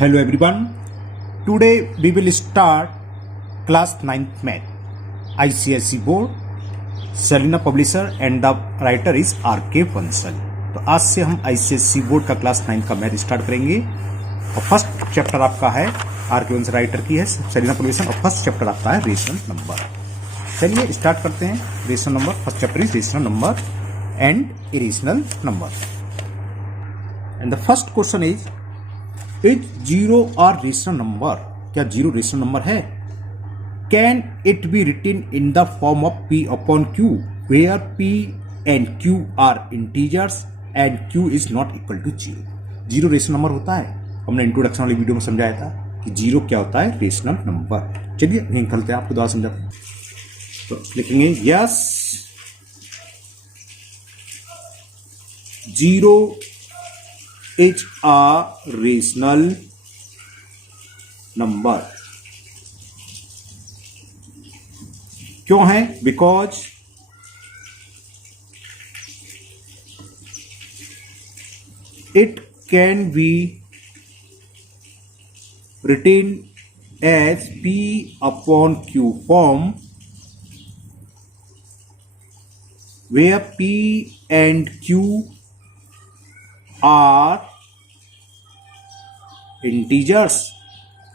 Hello everyone. Today we will start class 9th math. ICSE board. Selina publisher and the writer is RK Bansal. तो आज से हम ICSE board का class 9 का math start करेंगे और फर्स्ट चैप्टर आपका है RK Bansal राइटर की है सेलिना पब्लिशर और फर्स्ट चैप्टर आपका है रेशनल नंबर। चलिए स्टार्ट करते हैं। Rational number first chapter is rational number and irrational number and the first question is zero are rational number. क्या जीरो रेशनल नंबर है? Can it be written in the form of p upon q where p and q are integers and q is not equal to zero. Zero rational number होता है। हमने introduction वाली video में समझाया था कि zero क्या होता है, रेशनल नंबर। चलिए नहीं निकलते हैं, आपको दोबारा समझाते हैं। तो लिखेंगे yes zero is a rational number। क्यों है? Because it can be written as p upon q form where p and q are integers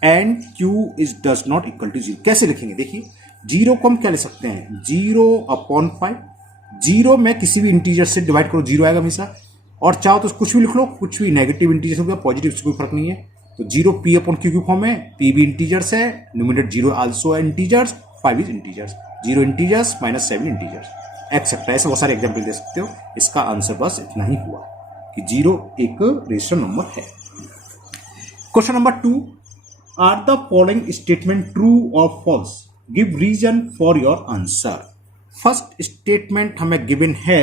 and q is does not equal to zero. कैसे लिखेंगे? देखिए जीरो को हम क्या ले सकते हैं, जीरो अपॉन 5। जीरो में किसी भी इंटीजर से डिवाइड करो, जीरो आएगा हमेशा। और चाहो तो कुछ भी लिख लो, कुछ भी नेगेटिव इंटीजर हो गया, पॉजिटिव से कोई फर्क नहीं है। तो zero p upon q form है, p भी इंटीजर्स है, न्यूमरेटर जीरो आल्सो है integers, 5 is integers, zero integers minus 7 integers etcetera. ऐसे बहुत सारे एग्जाम्पल दे सकते हो। इसका आंसर बस इतना ही हुआ कि जीरो एक रेशनल नंबर है। Question number 2, are the following statement true और false? Give reason for your answer. First statement हमें गिवन है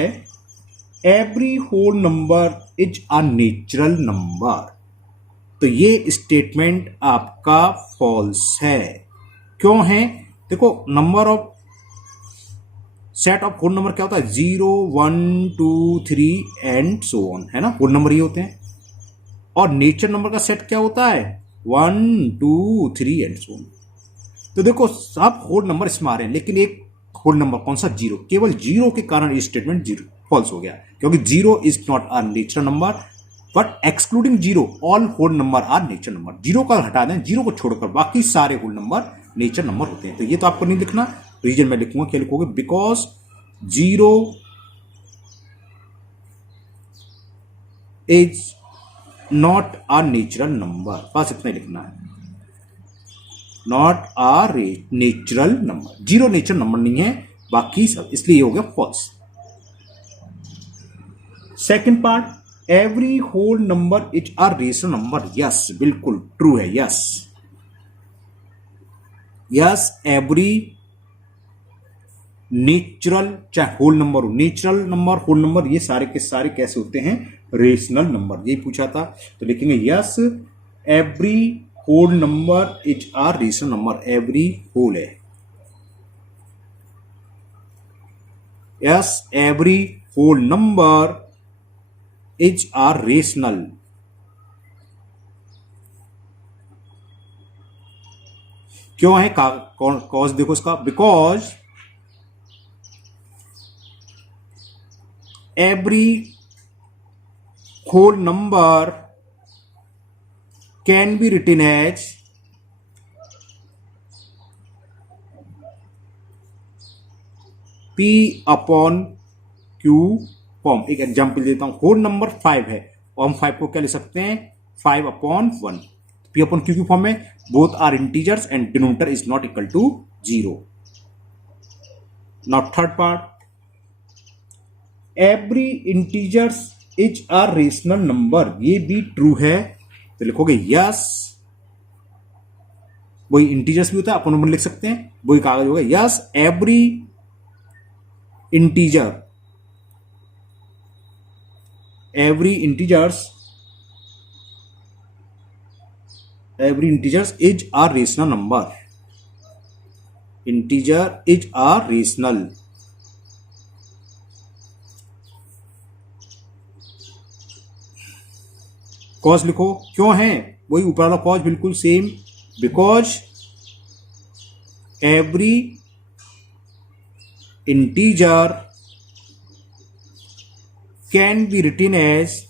every whole number is a natural number. तो ये स्टेटमेंट आपका फॉल्स है। क्यों है? देखो number of set of whole number क्या होता है, 0 1 2 3 एंड सो ऑन, है ना। होल नंबर ये होते हैं। और नेचर नंबर का सेट क्या होता है, 1 2 3 एंड सो ऑन। तो देखो सब होल नंबर इसमें आ रहे हैं, लेकिन एक होल नंबर कौन सा, जीरो। केवल जीरो के कारण ये स्टेटमेंट जीरो फॉल्स हो गया, क्योंकि zero is not a natural number but excluding zero all whole number are nature number. Zero का हटा दें, जीरो को छोड़कर बाकी सारे होल नंबर नेचर नंबर होते हैं। तो ये तो आपको नहीं लिखना, रीजन में लिखूंगा। क्या लिखोगे? Because zero is not a natural number, बस इतना ही लिखना है। Not a natural number, zero natural number नहीं है, बाकी सब, इसलिए ये हो गया false. Second part, every whole number is a rational number. Yes, बिल्कुल ट्रू है। यस यस एवरी नेचुरल, चाहे होल नंबर हो, नेचुरल नंबर होल नंबर, ये सारे के सारे कैसे होते हैं, रेशनल नंबर। यही पूछा था। तो लिखेंगे yes every whole number is a rational number. Every whole है, yes every whole number is a rational. क्यों है? कॉज देखो इसका, because every whole number can be written as p upon q form. एक एग्जांपल देता हूं, whole number 5 है और हम 5 को क्या लिख सकते हैं, 5 upon 1। p upon q form में, both are integers and denominator is not equal to zero. Now third part, every integers is a rational number. ये भी ट्रू है। तो लिखोगे यस, वही इंटीजर्स भी होता है, अपन लिख सकते हैं, वही कागज होगा। Yes every integer, every integers is a rational number. Integer is a rational. Cause लिखो, क्यों है वही ऊपर वाला कॉज बिल्कुल same, because every integer can be written as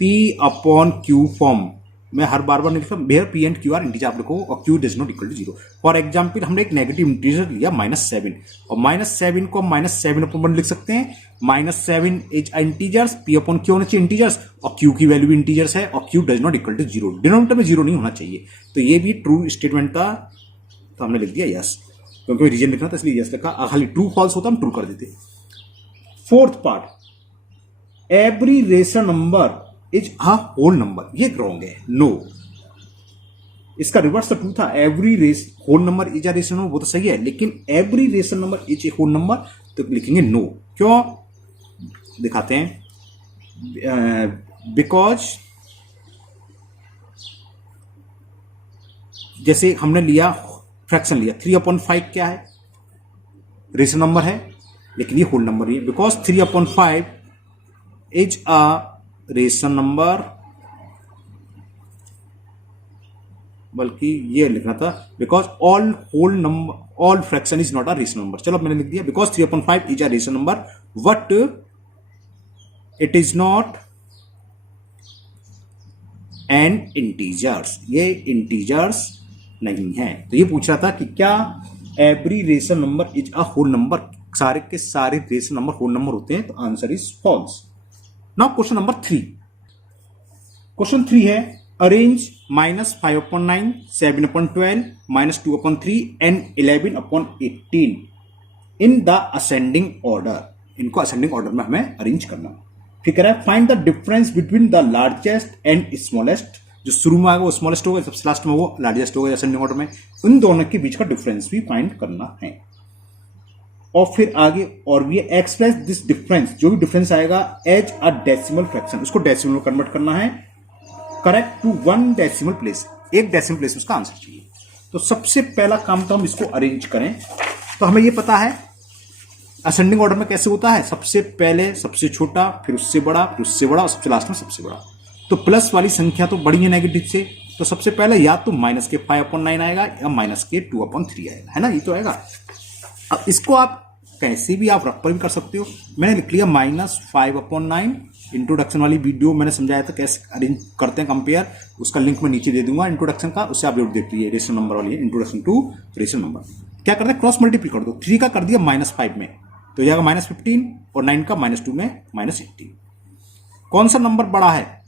P upon Q form. मैं हर बार नहीं लिखता, where P and Q are integer आप लिखो और Q does not equal to 0। For example हमने एक नेगेटिव इंटीजर लिया -7 और -7 को -7 अपॉन 1 लिख सकते हैं। -7 is integers, P upon Q होना चाहिए इंटीजर्स और Q की वैल्यू भी इंटीजर्स है और Q does not equal to 0। Denominator में 0 नहीं होना चाहिए। तो ये भी ट्रू स्टेटमेंट था, तो हमने लिख दिया यस, क्योंकि रीजन लिखना था इसलिए यस लिखा। खाली ट्रू फॉल्स होता हम ट्रू कर देते। Fourth part, every rational number is a whole number, ये रॉन्ग है, नो। इसका रिवर्स तो ट्रू था, every race whole number is a rational number, वो तो सही है, लेकिन every rational number is a whole number तो लिखेंगे नो। क्यों दिखाते हैं, बिकॉज जैसे हमने लिया फ्रैक्शन लिया 3/5 क्या है, रेशनल नंबर है, लेकिन ये होल नंबर ही है, because 3/5 is a rational number, बल्कि ये लिखना था because all whole number all fraction is not a rational number. चलो मैंने लिख दिया because 3/5 is a rational number but it is not an integers, ये इंटीजर्स नहीं है। तो ये पूछ रहा था कि क्या every rational number is a whole number, सारे के सारे रेशनल नंबर होल नंबर होते हैं, तो answer is false. Now question number 3। Question 3 है arrange -5/9, 7/12, -2/3 and 11/18 in the ascending order. इनको असेंडिंग ऑर्डर में हमें अरेंज करना। फिर कह रहा है find the difference between the largest and smallest. जो शुरू में आएगा वो स्मॉलेस्ट होगा, सबसे लास्ट में वो लार्जेस्ट होगा असेंडिंग ऑर्डर में। उन दोनों के बीच का डिफरेंस भी फाइंड करना है। और फिर आगे और भी एक्सप्रेस दिस डिफरेंस, जो भी डिफरेंस आएगा एज अ डेसिमल फ्रैक्शन, उसको डेसिमल में कन्वर्ट करना है, करेक्ट टू 1 डेसिमल प्लेस, एक डेसिमल प्लेस उसका आंसर चाहिए। तो सबसे पहला काम तो हम इसको अरेंज करें। तो हमें ये पता है असेंडिंग ऑर्डर में कैसे होता है, सबसे पहले सबसे छोटा, फिर उससे बड़ा, फिर उससे बड़ा और सबसे लास्ट में सबसे बड़ा। तो प्लस वाली संख्या तो बड़ी है नेगेटिव से, तो सबसे पहले या तो -5/9 आएगा या -2/3 आएगा, है ना, ये तो आएगा। अब इसको आप कैसे भी आप रफ पर भी कर सकते हो। मैंने लिख लिया -5/9। इंट्रोडक्शन वाली वीडियो मैंने समझाया था कैसे अरेंज करते हैं कंपेयर, उसका लिंक मैं नीचे दे दूंगा इंट्रोडक्शन का, उससे आप जरूर देख लीजिए। रेशनल नंबर वाली इंट्रोडक्शन टू रेशनल नंबर। क्या करते हैं, क्रॉस मल्टीप्लाई कर दो। 3 का कर दिया -5 में, तो यह -15 और 9 का -2 में -18। कौन सा नंबर बड़ा है,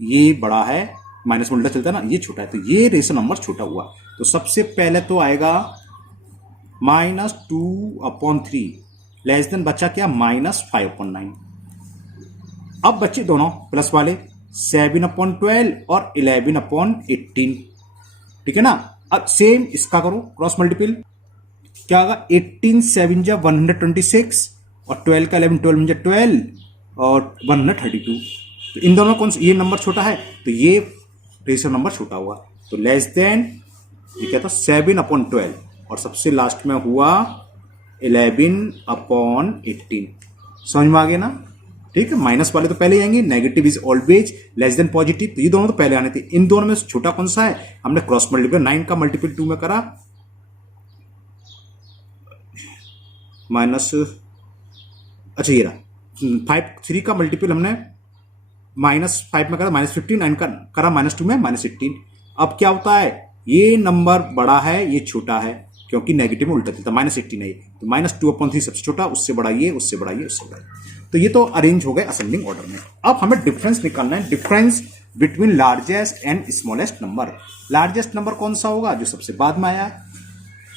ये बड़ा है, माइनस में उल्टा चलता है ना, ये छोटा है, तो ये रेशनल नंबर छोटा हुआ। तो सबसे पहले तो आएगा -2/3 लेस देन बचा क्या -5/9। अब बच्चे दोनों प्लस वाले 7/12 और 11/18, ठीक है ना। अब सेम इसका करो क्रॉस मल्टीपल, क्या होगा 18 7 जा 126 और 12 का 11 12 जा 12 और 132। तो इन दोनों कौन सा, ये नंबर छोटा है तो ये रेशनल नंबर छोटा हुआ, तो लेस देन ये क्या था 7/12 और सबसे लास्ट में हुआ 11/18। समझ में आ गया ना, ठीक है। माइनस वाले तो पहले आएंगे, negative is always less than positive, तो ये दोनों तो पहले आने थे। इन दोनों में छोटा कौन सा है, हमने क्रॉस मल्टीपल 9 का मल्टीपल 2 में करा माइनस, अच्छा ये रहा 3 का मल्टीपल हमने -5 में करा -15, 9 का करा -2 में -18। अब क्या होता है, ये नंबर बड़ा है ये छोटा है, क्योंकि नेगेटिव में उल्टा चलता, -18 है, तो -2/3 सबसे छोटा, उससे बड़ा ये, उससे बड़ा ये, उससे बड़ा। तो ये तो अरेंज हो गए असेंडिंग ऑर्डर में। अब हमें डिफरेंस निकालना है, difference between largest and smallest number. Largest number कौन सा होगा, जो सबसे बाद में आया है,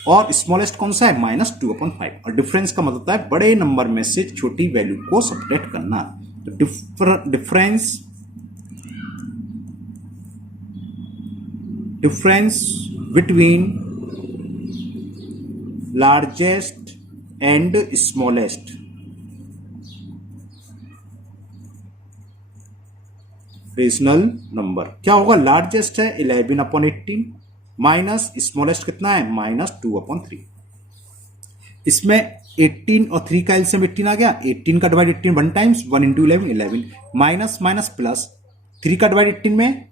और स्मॉलेस्ट कौन सा है -2/5। और डिफरेंस का मतलब होता है बड़े नंबर में से छोटी वैल्यू को सबट्रैक्ट करना। तो difference between largest and smallest rational number क्या होगा, लार्जेस्ट है 11/18 माइनस स्मॉलेस्ट कितना है -2/3। इसमें 18 और 3 का एलसीएम 18 आ गया, 18 का divide 18 1 times 1 × 11 11 minus minus plus 3 का डिवाइड 18 में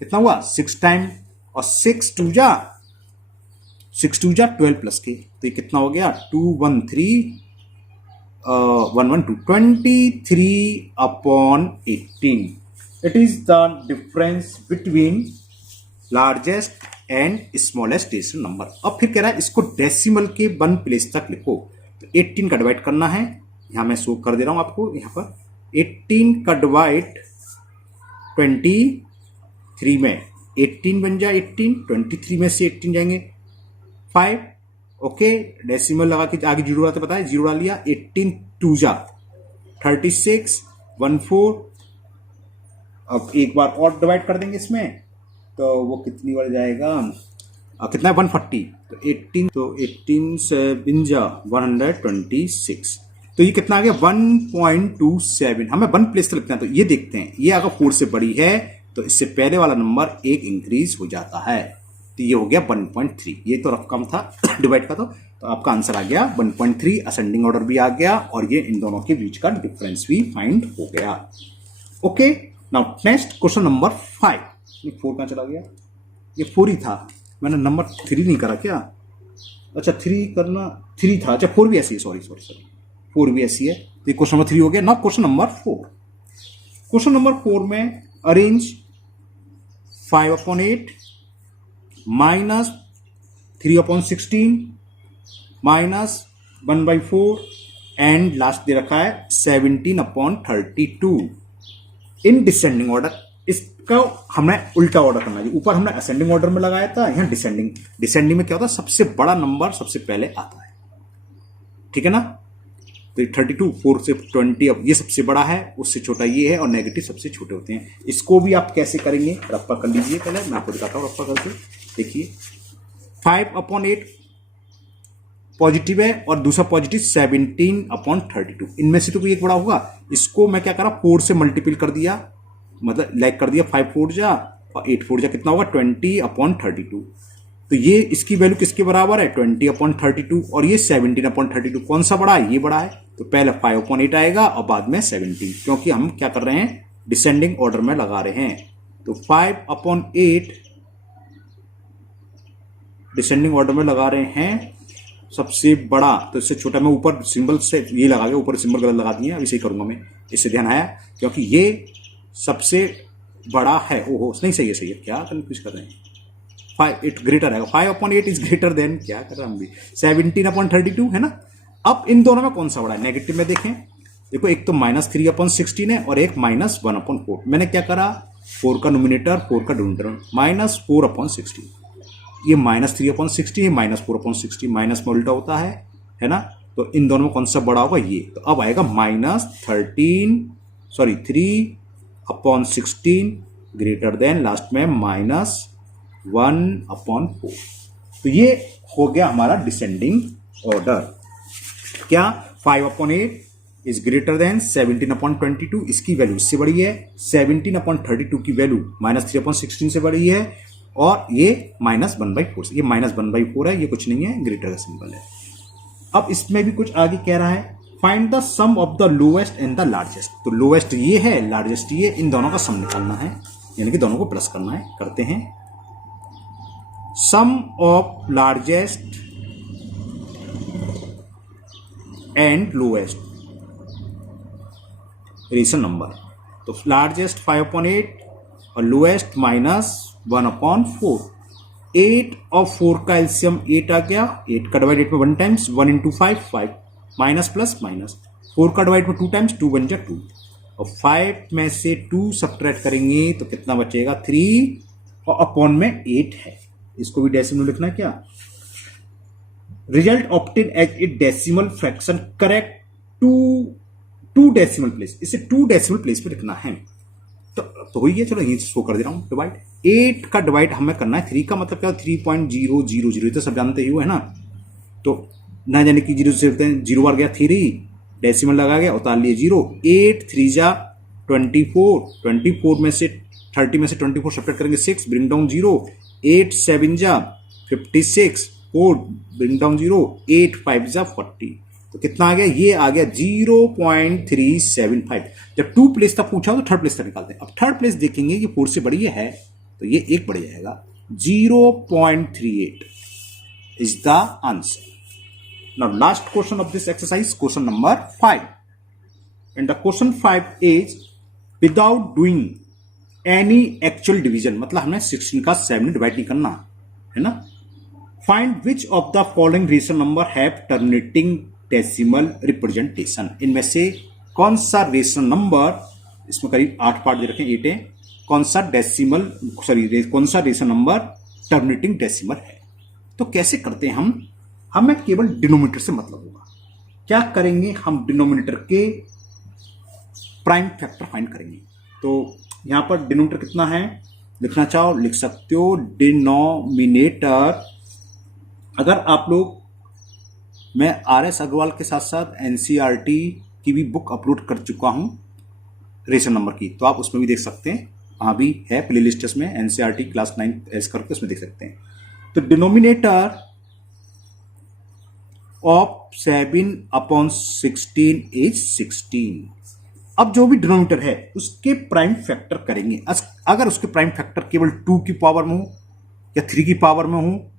कितना हुआ 6 टाइम, और 6 टू जा 12 प्लस के, तो ये कितना हो गया 23 upon 18। It is the difference between largest and smallest decimal number. अब फिर कह रहा है इसको डेसिमल के 1 प्लेस तक लिखो, तो 18 का डिवाइड करना है, यहां मैं शो कर दे रहा हूं आपको, यहां पर 18 का डिवाइड 23 में, 18 बन जाए 18, 23 में से 18 जाएंगे 5, ओके, डेसिमल लगा के आगे जीरो डालते, बताया जीरो डाल लिया, 18 टू जा 36, 14, अब एक बार और डिवाइड कर देंगे इसमें, तो वो कितनी बार जाएगा, कितना है 140, तो 18, तो 18 से बिंजा 126, तो ये कितना आ गया 1.27। हमें 1 प्लेस तक लिखना है, तो ये देखते हैं, ये अगर 4 से बड़ी है तो इससे पहले वाला नंबर एक इंक्रीज हो जाता है, तो ये हो गया 1.3। ये तो रफ कम था डिवाइड का, तो आपका आंसर आ गया 1.3। असेंडिंग ऑर्डर भी आ गया और ये इन दोनों के बीच का डिफरेंस भी फाइंड हो गया। Okay, now next question number 5। ये 4 कहां चला गया, ये 4 ही था, मैंने नंबर 3 नहीं करा क्या, अच्छा 3 करना 3 था, अच्छा 4 भी ऐसी है, सॉरी 4 भी ऐसी है, तो क्वेश्चन नंबर 3 हो गया। Now question number 4। Question number 4 में arrange 5/8 minus 3/16 minus 1/4 and last दे रखा है 17/32 इन डिसेंडिंग ऑर्डर। इसका हमने उल्टा ऑर्डर करना है, ऊपर हमने असेंडिंग ऑर्डर में लगाया था, यहां डिसेंडिंग में क्या होता है, सबसे बड़ा नंबर सबसे पहले आता है, ठीक है ना, तो 32 4 से 20, अब ये सबसे बड़ा है, उससे छोटा ये है, और नेगेटिव सबसे छोटे होते हैं। इसको भी आप कैसे करेंगे, रफ्फा कर लीजिए, पहले मैं आपको दिखाता हूं रफ्फा करके। देखिए 5/8 पॉजिटिव है और दूसरा पॉजिटिव 17/32, इनमें से तो कोई एक बड़ा होगा। इसको मैं क्या करा 4 से मल्टीपल कर दिया, मतलब लाइक कर दिया, 5 4 जा और 8 4 जा, कितना होगा 20/32। तो ये इसकी वैल्यू किसके बराबर है 20/32, और ये 17/32। कौन सा बड़ा है, ये बड़ा है, तो पहले 5/8 आएगा और बाद में 17, क्योंकि हम क्या कर रहे हैं डिसेंडिंग ऑर्डर में लगा रहे हैं। तो 5/8 डिसेंडिंग ऑर्डर में लगा रहे हैं, सबसे बड़ा, तो इससे छोटा मैं ऊपर सिंबल से ये लगा गया, ऊपर सिंबल गलत लगा दिए, अब इसे ही करूंगा मैं, इससे ध्यान आया, क्योंकि ये सबसे बड़ा है। ओहो नहीं, सही है, क्या कंफ्यूज कर रहे हैं, 5 इट ग्रेटर है, 5/8 इज ग्रेटर देन, क्या कर रहे हैं हम भी, 17/32 है ना। अब इन दोनों में कौन सा बड़ा है, नेगेटिव में देखें, देखो एक तो -3/16 है और एक -1/4। मैंने क्या करा 4 का नोमिनेटर 4 का डिनोमिनेटर, -4/16, ये -3/16 है, -4/16, माइनस में उल्टा होता है ना, तो इन दोनों में कौन सा बड़ा होगा ये, तो अब आएगा -3/16 ग्रेटर देन लास्ट में -1/4। तो ये हो गया हमारा डिसेंडिंग ऑर्डर। क्या 5/8 इज ग्रेटर देन 17/22, इसकी वैल्यू इससे बड़ी है, 17/32 की वैल्यू -3/16 से बड़ी है, और ये -1/4 से, ये -1/4 है, ये कुछ नहीं है, ग्रेटर का सिंबल है। अब इसमें भी कुछ आगे कह रहा है, find the sum of the lowest and the largest. तो लोएस्ट ये है, लार्जेस्ट ये, इन दोनों का सम निकालना है, यानी कि दोनों को प्लस करना है। करते हैं sum of largest and lowest rational number. तो लार्जेस्ट 5/8 और लोएस्ट -1/4। 8 और 4 का एलसीएम 8 आ गया, 8 का डिवाइड 8 में 1 टाइम्स, 1 × 5 5, माइनस प्लस माइनस, 4 का डिवाइड में 2 टाइम्स, 2 बन जा 2, और 5 में से 2 सब्ट्रैक्ट करेंगे तो कितना बचेगा 3, और अपॉन में 8 है, इसको भी डेसिमल लिखना है क्या। Result obtain as a decimal fraction correct to decimal place, इसे 2 डेसिमल प्लेस पे लिखना है। तो हुई है, चलो यही शो कर दे रहा हूं डिवाइड। 8 का डिवाइड हमें करना है 3 का, मतलब क्या 3.000, तो सब जानते ही हो है ना, तो ना जाने की 0 से 0 बार गया 3, डेसिमल लगा गया, उतार लिए 0, 8 3 जा 24, 24 में से 30 में से 24 सब्ट्रैक्ट करेंगे 6, ब्रिंग डाउन 0, 8 7 जा 56, 4 ब्रिंग डाउन 0, 8 5 जा 40, तो कितना आ गया, ये आ गया 0.375। जब 2 प्लेस तक पूछा तो थर्ड प्लेस तक निकालते हैं। अब थर्ड प्लेस देखेंगे कि 4 से बड़ी है तो ये एक बढ़ जाएगा, 0.38 is the answer. Now last question of this exercise, question number 5, and the question 5 is without doing any actual division, मतलब हमें 16 का 7 में डिवाइड नहीं करना है ना। Find which of the following rational number have terminating decimal representation, इनमें से कौन सा रेशनल नंबर, इसमें करीब 8 पार्ट दे रखे हैं, 8 है, कौन सा डेसिमल कौन सा रेशनल नंबर टर्मिनेटिंग डेसिमल है। तो कैसे करते हैं हम, हमें केवल डिनोमिनेटर से मतलब होगा। क्या करेंगे हम, डिनोमिनेटर के प्राइम फैक्टर फाइंड करेंगे। तो यहां पर डिनोमिनेटर कितना है, लिखना चाहो लिख सकते हो, डिनोमिनेटर, अगर आप लोग, मैं RS अग्रवाल के साथ साथ NCERT की भी बुक अपलोड कर चुका हूं रेशनल नंबर की, तो आप उसमें भी देख सकते हैं, वहां भी है प्ले लिस्ट में, NCERT क्लास 9 एस करके उसमें देख सकते हैं। तो डिनोमिनेटर ऑफ 7/16 इज 16। अब जो भी डिनोमिनेटर है उसके प्राइम फैक्टर करेंगे। अगर उसके प्राइम फैक्टर केवल 2 की पावर में हो या 3 की पावर में हो,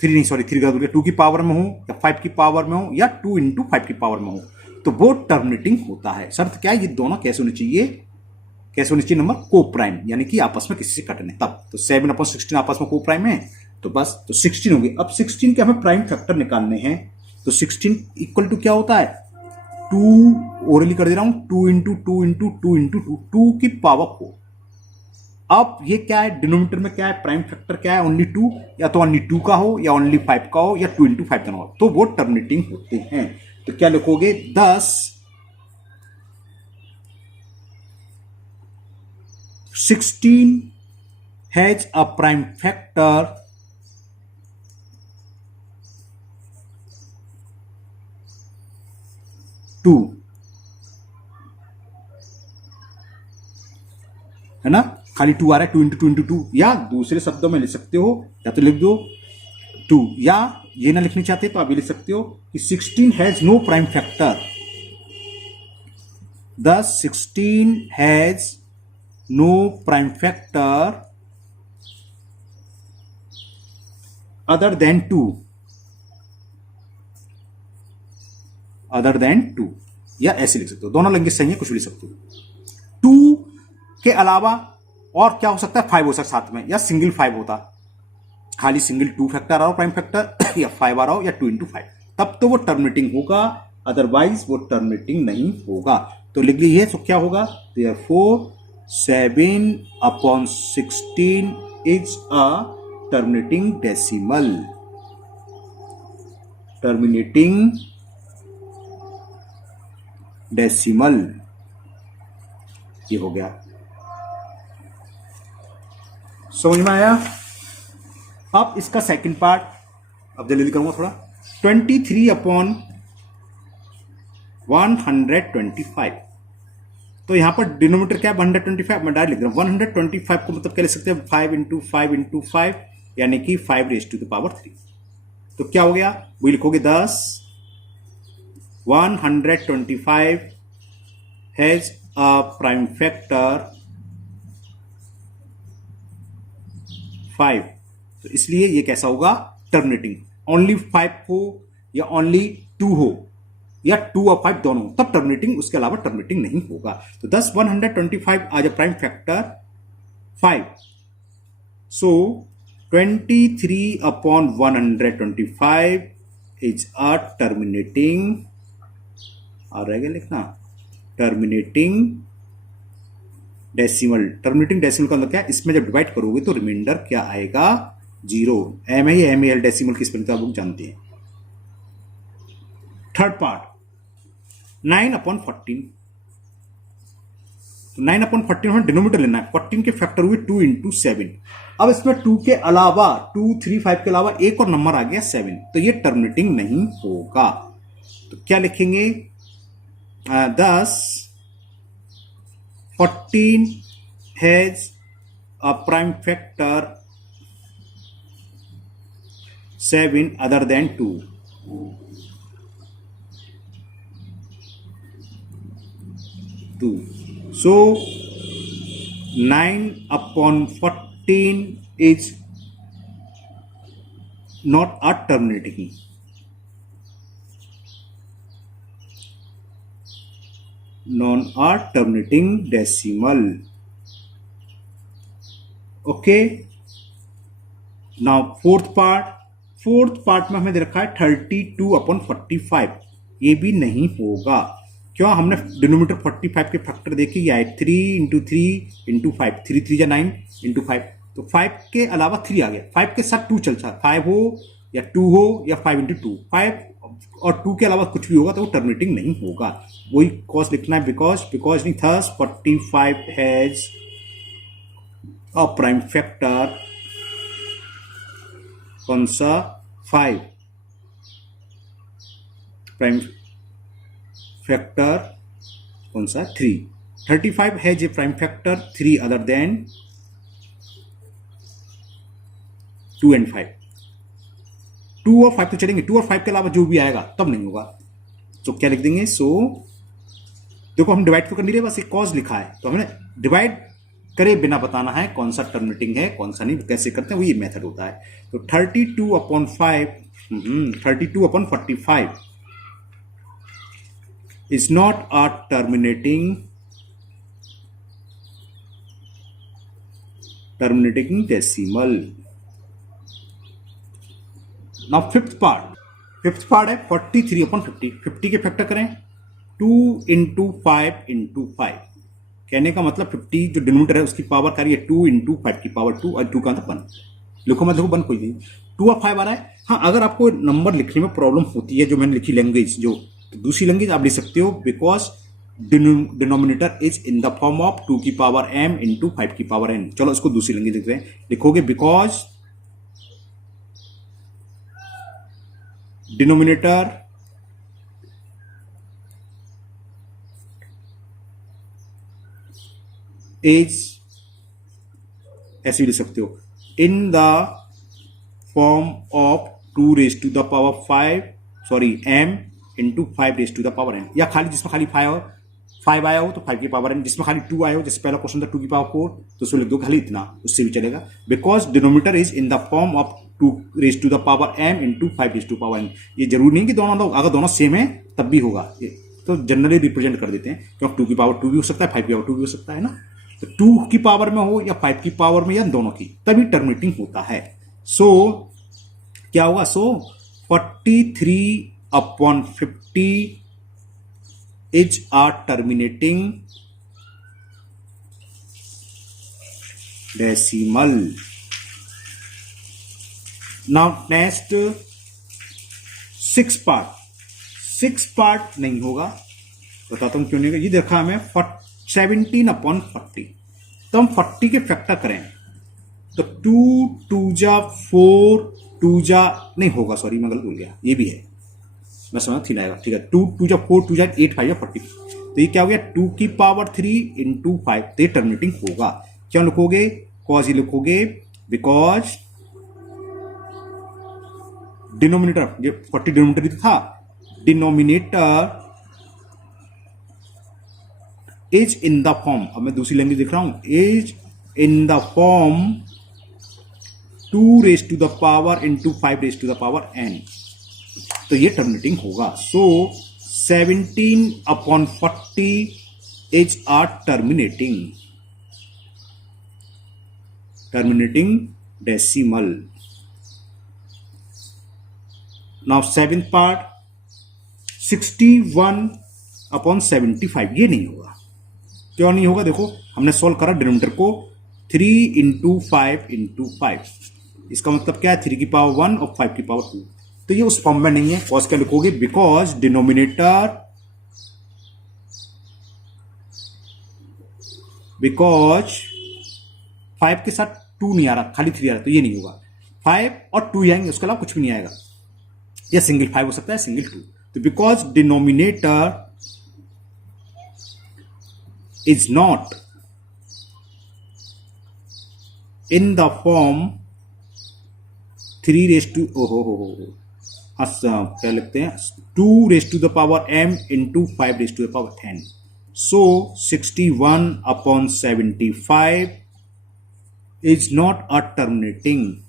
2 की पावर में हो या 5 की पावर में हो या 2 into 5 की पावर में हो, तो वो टर्मिनेटिंग होता है। शर्त क्या है, ये दोनों कैसे होने चाहिए, नंबर को प्राइम, यानी कि आपस में किसी से कटने तब। तो 7/16 आपस में को प्राइम है, तो बस तो 16 होगी। अब 16 के हमें प्राइम फैक्टर निकालने हैं, तो 16 इक्वल टू क्या होता है, 2, ओरली कर दे रहा हूं, 2 into 2 into 2 into 2, 2 की पावर 4। अब ये क्या है, डिनोमिनेटर में क्या है, प्राइम फैक्टर क्या है, ओनली 2, या तो ओनली 2 का हो या ओनली 5 का हो या 2 into 5 का हो, तो वो टर्मिनेटिंग होते हैं। तो क्या लिखोगे, 10 16 has a prime factor two, है ना, खाली 2 आ रहा है, 2 into 2 into 2, या दूसरे शब्दों में लिख सकते हो, या तो लिख दो 2, या ये ना लिखनी चाहते तो आप ये लिख सकते हो कि 16 has no prime factor, the 16 has no prime factor other than 2, या ऐसे लिख सकते हो, दोनों लैंग्वेज सही है, कुछ भी लिख सकते हो। 2 के अलावा और क्या हो सकता है, 5 हो सकता है साथ में, या सिंगल 5 होता, खाली सिंगल 2 फैक्टर आ रहा हो प्राइम फैक्टर, या 5 आ रहा हो, या 2 into 5, तब तो वो टर्मिनेटिंग होगा, अदरवाइज वो टर्मिनेटिंग नहीं होगा। तो लिख लीजिए, तो क्या होगा, therefore 7/16 is a terminating decimal, ये हो गया। समझ में आया। अब इसका सेकंड पार्ट, अब जल्दी करूंगा थोड़ा, 23/125। तो यहां पर डिनोमिनेटर क्या है, 125, मैं डायरेक्ट लिख रहा हूं, 125 को मतलब क्या लिख सकते हैं, 5 into 5 into 5, यानी कि 5 raised to the power 3। तो क्या हो गया, वही लिखोगे 10 125 हैज अ प्राइम फैक्टर 5। तो इसलिए ये कैसा होगा, टर्मिनेटिंग, ओनली 5 हो या ओनली 2 हो या 2 और 5 दोनों हो, तब टर्मिनेटिंग, उसके अलावा टर्मिनेटिंग नहीं होगा। तो 10 125 आज अ prime factor 5, so 23/125 is a terminating, और रहेगा लिखना टर्मिनेटिंग डेसिमल। टर्मिनेटिंग डेसिमल का मतलब क्या है, इसमें जब डिवाइड करोगे तो रिमाइंडर क्या आएगा, 0। MAL डेसिमल की स्पेलिंग आप लोग जानते हैं। थर्ड पार्ट 9/14, तो 9/14 हमें डिनोमिनेटर लेना है, 14 के फैक्टर हुए 2 into 7। अब इसमें 2 के अलावा 2, 3, 5 के अलावा एक और नंबर आ गया 7, तो ये टर्मिनेटिंग नहीं होगा। तो क्या लिखेंगे, 10 14 has a prime factor 7 other than 2, 2. So 9/14 is not a terminating. Non-terminating decimal. Okay. Now fourth part में हमें दे रखा है 32/45. ये भी नहीं होगा. क्यों? हमने डिनोमिनेटर 45 के फैक्टर देखे. ये आए 3 × 3 × 5. 3 3 9 × 5. तो 5 के अलावा 3 आ गया. 5 के साथ 2 चलता है. 5 हो या 2 हो या 5 × 2. 5 और 2 के अलावा कुछ भी होगा तो वो टर्मिनेटिंग नहीं होगा. वही कॉज लिखना है. बिकॉज नहीं था. 45 हैज अ प्राइम फैक्टर. कौन सा? 5. प्राइम फैक्टर कौन सा? 3. 35 has a prime factor 3 other than 2 and 5. 2 और 5 तो चलेंगे. 2 और 5 के अलावा जो भी आएगा तब नहीं होगा. तो क्या लिख देंगे? सो देखो हम डिवाइड तो कर नहीं रहे, बस एक कॉज लिखा है तो हमें डिवाइड करे बिना बताना है कौन सा टर्मिनेटिंग है कौन सा नहीं. कैसे करते हैं वो ये मेथड होता है. तो 32/45 is not a terminating decimal. Now fifth part है 43/50. 50 के फैक्टर करें 2 × 5 × 5. कहने का मतलब 50 जो डिनोमिनेटर है उसकी पावर कार्य 2 × 5 की पावर 2 और 2 का मतलब 1. लिखो मत लिखो 1 कोई नहीं. 2 और 5 आ रहा है. हाँ, अगर आपको नंबर लिखने में प्रॉब्लम होती है जो मैंने लिखी लैंग्वेज जो तो दूसरी लैंग्वेज आप लिख सकते हो. Because denominator is in the form of 2 की पावर m × 5 की पावर n. चलो इसको दूसरी लैंग्वेज लिखते हैं. लिखोगे बिकॉज डिनोमिनेटर इज, ऐसे भी लिख सकते हो, इन the form of 2 m × 5 n. या खाली जिसमें खाली 5 आया हो तो 5 की पावर n. जिसमें खाली 2 आया हो, जैसे पहला क्वेश्चन था 2 की पावर 4 तो उसमें लिख दो खाली इतना, उससे भी चलेगा. Because denominator is in the form of 2 m × 5 n. ये जरूरी नहीं कि दोनों, अगर दोनों सेम है तब भी होगा. तो जनरली रिप्रेजेंट कर देते हैं क्योंकि 2 की पावर 2 भी हो सकता है, 5 की पावर 2 भी हो सकता है ना. तो 2 की पावर में हो या 5 की पावर में या दोनों की, तभी टर्मिनेटिंग होता है. सो क्या होगा? सो 43/50 is a terminating decimal. Now next 6 part नहीं होगा. बताता हूं क्यों नहीं होगा. ये देखा हमें 17/40. तो हम 40 के फैक्टर करें तो 2 2 जा 4 2 जा नहीं होगा. सॉरी मैं गलत बोल गया. ये भी है, मैं समझ थी लाएगा. ठीक है. 2 2 जा 4 2 जा 8 5 जा 40. तो ये क्या हो गया? 2 की पावर 3 × 5. तो ये टर्मिनेटिंग होगा. क्या लिखोगे? कॉज ही लिखोगे. बिकॉज डिनोमिनेटर, ये 40 डिनोमिनेटर ही तो था. Denominator is in the form, अब मैं दूसरी लैंग्वेज लिख रहा हूं, is in the form 2 × 5 n. तो ये टर्मिनेटिंग होगा. सो 17/40 is a terminating decimal. Now 7th part 61/75. ये नहीं होगा. क्यों नहीं होगा? देखो हमने सॉल्व करा डिनोमिनेटर को 3 × 5 × 5. इसका मतलब क्या है? 3 की पावर 1 और 5 की पावर 2. तो ये उस फॉर्म में नहीं है. कॉज क्या लिखोगे? बिकॉज डिनोमिनेटर, बिकॉज 5 के साथ 2 नहीं आ रहा, खाली 3 आ रहा, तो ये नहीं होगा. 5 और 2 आएंगे, उसके अलावा कुछ भी नहीं आएगा. या सिंगल 5 हो सकता है, सिंगल 2. तो because denominator is not in the form 3 raised to क्या लिखते हैं 2 raised to the power m into 5 raised to the power n. So 61/75 is not a terminating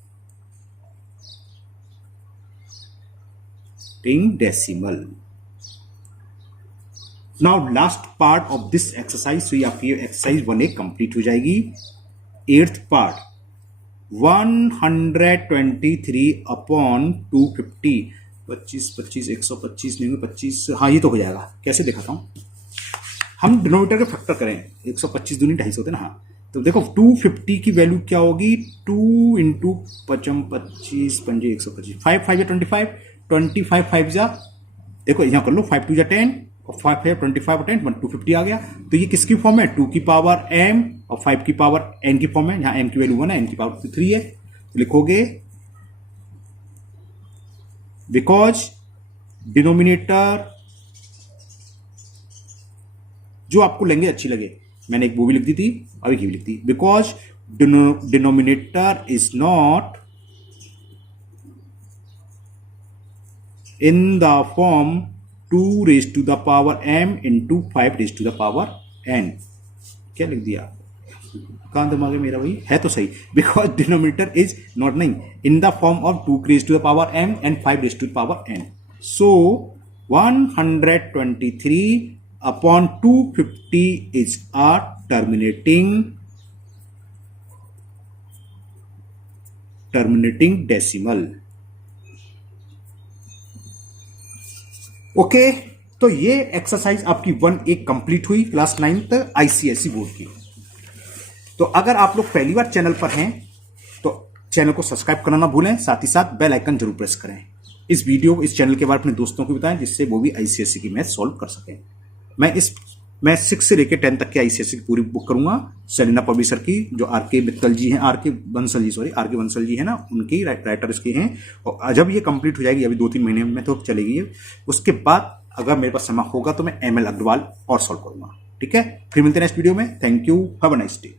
decimal. Now last part of this exercise, तो ये आपकी exercise 1A complete हो जाएगी. 8th part 123/250. 25 25 125 नहीं 25. हाँ ये तो हो जाएगा. कैसे दिखाता हूं, हम डिनोमिनेटर के फैक्टर करें. 125 दूनी 250 होते ना. हाँ तो देखो 250 की वैल्यू क्या होगी, 2 इंटू 25 पंजे 125. 5 5 25, 25 5 जा, देखो यहाँ कर लो 5 2 जा 10 और 5 5 25 और 10 250 आ गया. तो ये किसकी फॉर्म है, 2 की पावर m और 5 की पावर n की फॉर्म है. यहाँ m की वैल्यू 1 है, n की पावर 3 है. तो लिखोगे बिकॉज डिनोमिनेटर जो आपको लेंगे अच्छी लगे, मैंने एक वो भी लिख दी थी और एक भी लिख दी. Because denominator is not in the form 2 raised to the power m into 5 raised to the power n. क्या लिख दिया, कहां दिमाग है मेरा भाई, है तो सही. बिकॉज डिनोमिनेटर इज नॉट नहीं इन the form of 2 raised to the power m and 5 raised to the power n. So 123/250 is a terminating decimal. Okay तो ये एक्सरसाइज आपकी 1A कंप्लीट हुई क्लास 9th आईसीएसई बोर्ड की. तो अगर आप लोग पहली बार चैनल पर हैं तो चैनल को सब्सक्राइब करना ना भूलें, साथ ही साथ बेल आइकन जरूर प्रेस करें. इस चैनल के बारे में अपने दोस्तों को बताएं जिससे वो भी आईसीएसई की मैथ सॉल्व कर सकें. मैं 6 से लेकर 10 तक की आईसीएसई की पूरी बुक करूंगा सेलिना पब्लिशर की, जो आरके बंसल जी है ना, उनकी राइटर्स की हैं. और जब ये कंप्लीट हो जाएगी, अभी 2-3 महीने में तो चलेगी ये, उसके बाद अगर मेरे पास समय होगा तो मैं ML अग्रवाल और सॉल्व करूंगा. ठीक है, फिर मिलते हैं नेक्स्ट वीडियो में. Thank you, have a nice day.